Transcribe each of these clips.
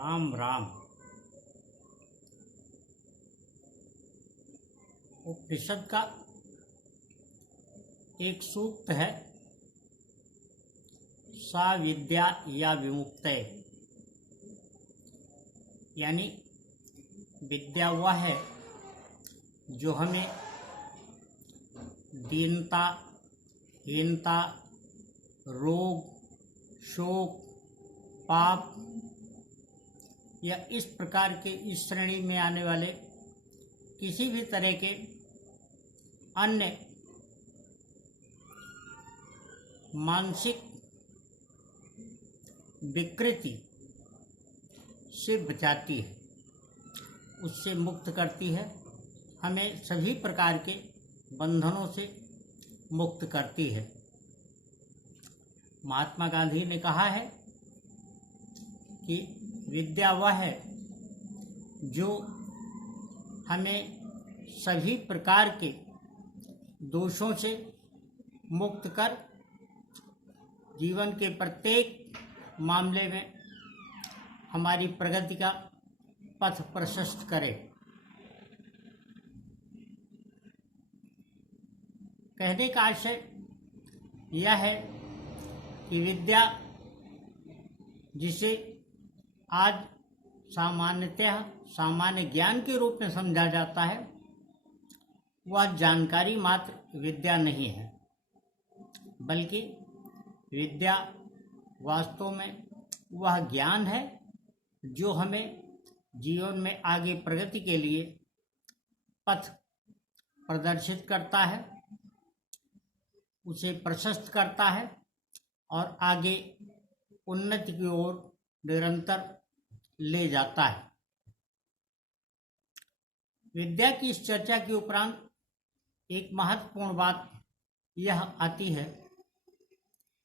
राम राम। उपनिषद का एक सूक्त है, सा विद्या या विमुक्तये, यानी विद्या वह है जो हमें दीनता, हीनता, रोग, शोक, पाप या इस प्रकार के इस श्रेणी में आने वाले किसी भी तरह के अन्य मानसिक विकृति से बचाती है, उससे मुक्त करती है, हमें सभी प्रकार के बंधनों से मुक्त करती है। महात्मा गांधी ने कहा है कि विद्या वह है जो हमें सभी प्रकार के दोषों से मुक्त कर जीवन के प्रत्येक मामले में हमारी प्रगति का पथ प्रशस्त करे। कहने का आशय यह है कि विद्या, जिसे आज सामान्यतः सामान्य ज्ञान के रूप में समझा जाता है, वह जानकारी मात्र विद्या नहीं है, बल्कि विद्या वास्तव में वह ज्ञान है जो हमें जीवन में आगे प्रगति के लिए पथ प्रदर्शित करता है, उसे प्रशस्त करता है और आगे उन्नति की ओर निरंतर ले जाता है। विद्या की इस चर्चा के उपरांत एक महत्वपूर्ण बात यह आती है,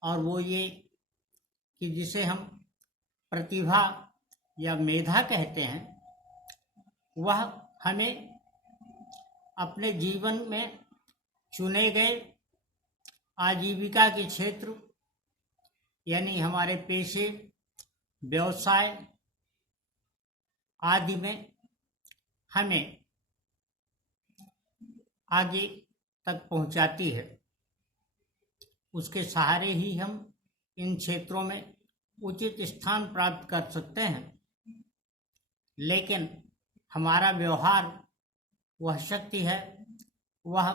और वो ये कि जिसे हम प्रतिभा या मेधा कहते हैं, वह हमें अपने जीवन में चुने गए आजीविका के क्षेत्र, यानी हमारे पेशे, व्यवसाय आदि में हमें आगे तक पहुंचाती है। उसके सहारे ही हम इन क्षेत्रों में उचित स्थान प्राप्त कर सकते हैं। लेकिन हमारा व्यवहार वह शक्ति है, वह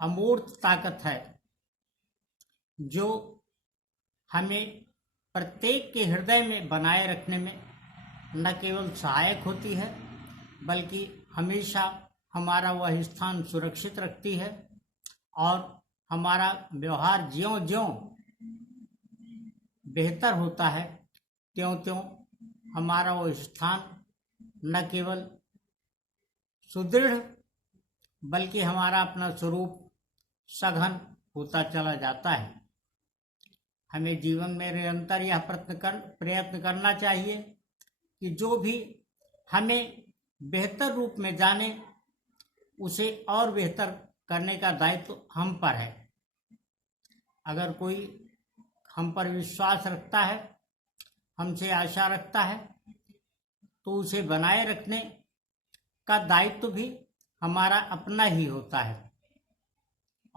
अमूर्त ताकत है जो हमें प्रत्येक के हृदय में बनाए रखने में न केवल सहायक होती है, बल्कि हमेशा हमारा वह स्थान सुरक्षित रखती है, और हमारा व्यवहार ज्यों-ज्यों बेहतर होता है, त्यों-त्यों हमारा वह स्थान न केवल सुदृढ़, बल्कि हमारा अपना स्वरूप सघन होता चला जाता है। हमें जीवन में निरंतर यह प्रयत्न करना चाहिए कि जो भी हमें बेहतर रूप में जाने, उसे और बेहतर करने का दायित्व हम पर है। अगर कोई हम पर विश्वास रखता है, हमसे आशा रखता है, तो उसे बनाए रखने का दायित्व भी हमारा अपना ही होता है,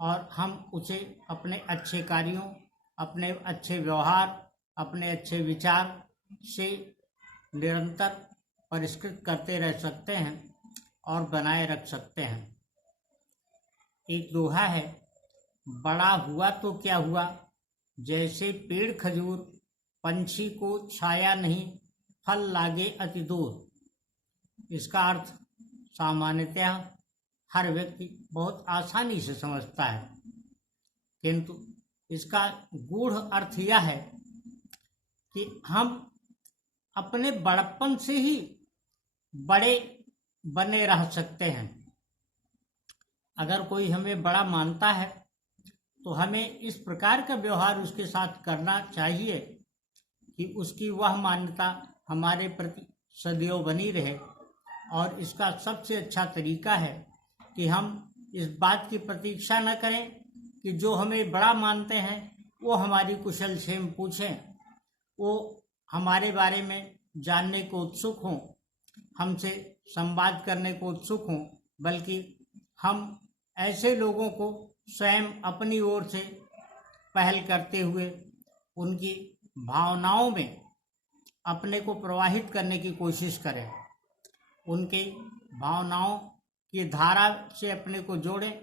और हम उसे अपने अच्छे कार्यों, अपने अच्छे व्यवहार, अपने अच्छे विचार से निरंतर परिष्कृत करते रह सकते हैं और बनाए रख सकते हैं। एक दोहा है, बड़ा हुआ तो क्या हुआ, जैसे पेड़ खजूर, पंछी को छाया नहीं, फल लागे अति दूर। इसका अर्थ सामान्यतः हर व्यक्ति बहुत आसानी से समझता है, किंतु इसका गूढ़ अर्थ यह है कि हम अपने बड़प्पन से ही बड़े बने रह सकते हैं। अगर कोई हमें बड़ा मानता है, तो हमें इस प्रकार का व्यवहार उसके साथ करना चाहिए कि उसकी वह मान्यता हमारे प्रति सदैव बनी रहे। और इसका सबसे अच्छा तरीका है कि हम इस बात की प्रतीक्षा न करें कि जो हमें बड़ा मानते हैं वो हमारी कुशल क्षेम पूछें, वो हमारे बारे में जानने को उत्सुक हों, हमसे संवाद करने को उत्सुक हों, बल्कि हम ऐसे लोगों को स्वयं अपनी ओर से पहल करते हुए उनकी भावनाओं में अपने को प्रवाहित करने की कोशिश करें, उनके भावनाओं की धारा से अपने को जोड़ें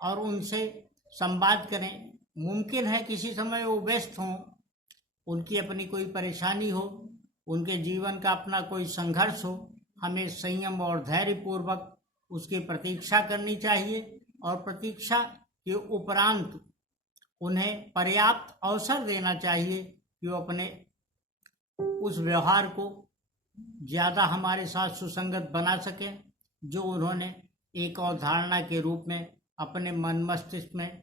और उनसे संवाद करें। मुमकिन है किसी समय वो व्यस्त हों, उनकी अपनी कोई परेशानी हो, उनके जीवन का अपना कोई संघर्ष हो, हमें संयम और धैर्यपूर्वक उसकी प्रतीक्षा करनी चाहिए और प्रतीक्षा के उपरांत उन्हें पर्याप्त अवसर देना चाहिए कि वो अपने उस व्यवहार को ज़्यादा हमारे साथ सुसंगत बना सकें जो उन्होंने एक अवधारणा के रूप में अपने मन मस्तिष्क में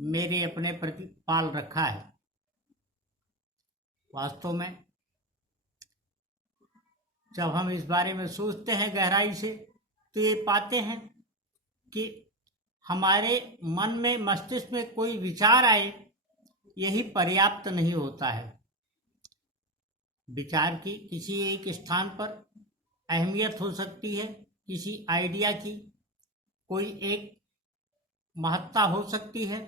मेरे अपने प्रति पाल रखा है। वास्तव में जब हम इस बारे में सोचते हैं गहराई से तो ये पाते हैं कि हमारे मन में मस्तिष्क में कोई विचार आए यही पर्याप्त नहीं होता है। विचार की किसी एक स्थान पर अहमियत हो सकती है, किसी आइडिया की कोई एक महत्ता हो सकती है,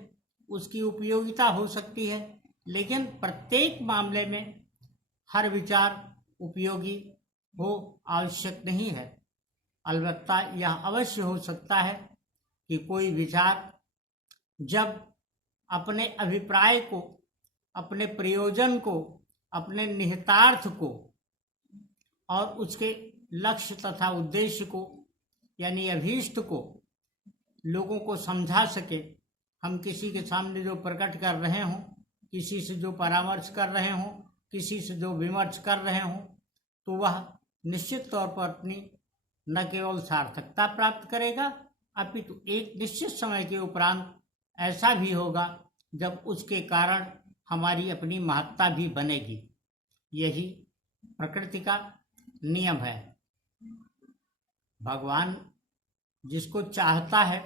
उसकी उपयोगिता हो सकती है, लेकिन प्रत्येक मामले में हर विचार उपयोगी हो आवश्यक नहीं है। अलबत्ता यह अवश्य हो सकता है कि कोई विचार जब अपने अभिप्राय को, अपने प्रयोजन को, अपने निहितार्थ को और उसके लक्ष्य तथा उद्देश्य को यानी अभीष्ट को लोगों को समझा सके। हम किसी के सामने जो प्रकट कर रहे हों, किसी से जो परामर्श कर रहे हों, किसी से जो विमर्श कर रहे हों, तो वह निश्चित तौर पर अपनी न केवल सार्थकता प्राप्त करेगा अपितु एक निश्चित समय के उपरांत ऐसा भी होगा जब उसके कारण हमारी अपनी महत्ता भी बनेगी। यही प्रकृति का नियम है। भगवान जिसको चाहता है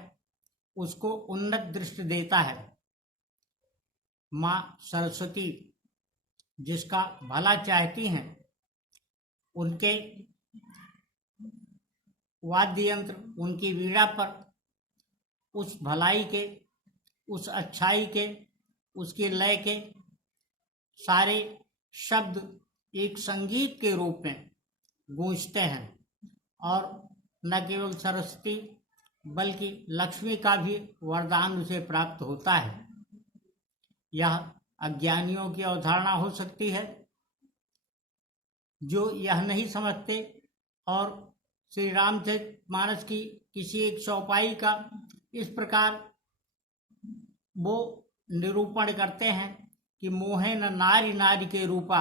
उसको उन्नत दृष्टि देता है। माँ सरस्वती जिसका भला चाहती हैं, उनके वाद्य यंत्र, उनकी वीणा पर उस भलाई के, उस अच्छाई के, उसके लय के सारे शब्द एक संगीत के रूप में गूंजते हैं और न केवल सरस्वती बल्कि लक्ष्मी का भी वरदान उसे प्राप्त होता है। यह अज्ञानियों की अवधारणा हो सकती है जो यह नहीं समझते और श्री रामचरितमानस की किसी एक चौपाई का इस प्रकार वो निरूपण करते हैं कि मोहे न नारी नारी के रूपा,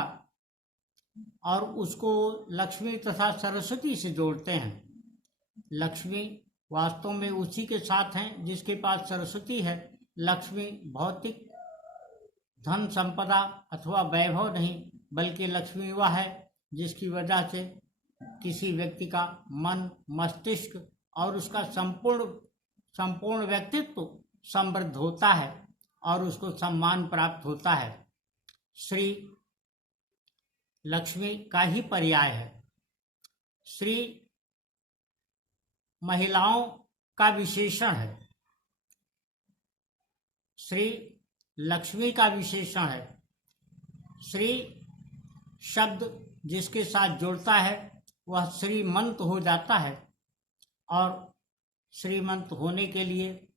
और उसको लक्ष्मी तथा सरस्वती से जोड़ते हैं। लक्ष्मी वास्तव में उसी के साथ हैं जिसके पास सरस्वती है। लक्ष्मी भौतिक धन संपदा अथवा वैभव नहीं, बल्कि लक्ष्मी वह है जिसकी वजह से किसी व्यक्ति का मन, मस्तिष्क और उसका संपूर्ण व्यक्तित्व समृद्ध होता है और उसको सम्मान प्राप्त होता है। श्री लक्ष्मी का ही पर्याय है। श्री महिलाओं का विशेषण है, श्री लक्ष्मी का विशेषण है। श्री शब्द जिसके साथ जुड़ता है वह श्रीमंत हो जाता है और श्रीमंत होने के लिए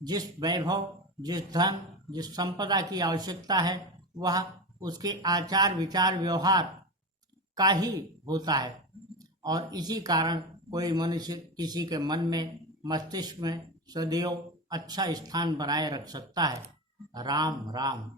जिस वैभव, जिस धन, जिस संपदा की आवश्यकता है वह उसके आचार विचार व्यवहार का ही होता है। और इसी कारण कोई मनुष्य किसी के मन में, मस्तिष्क में सदैव अच्छा स्थान बनाए रख सकता है। राम राम।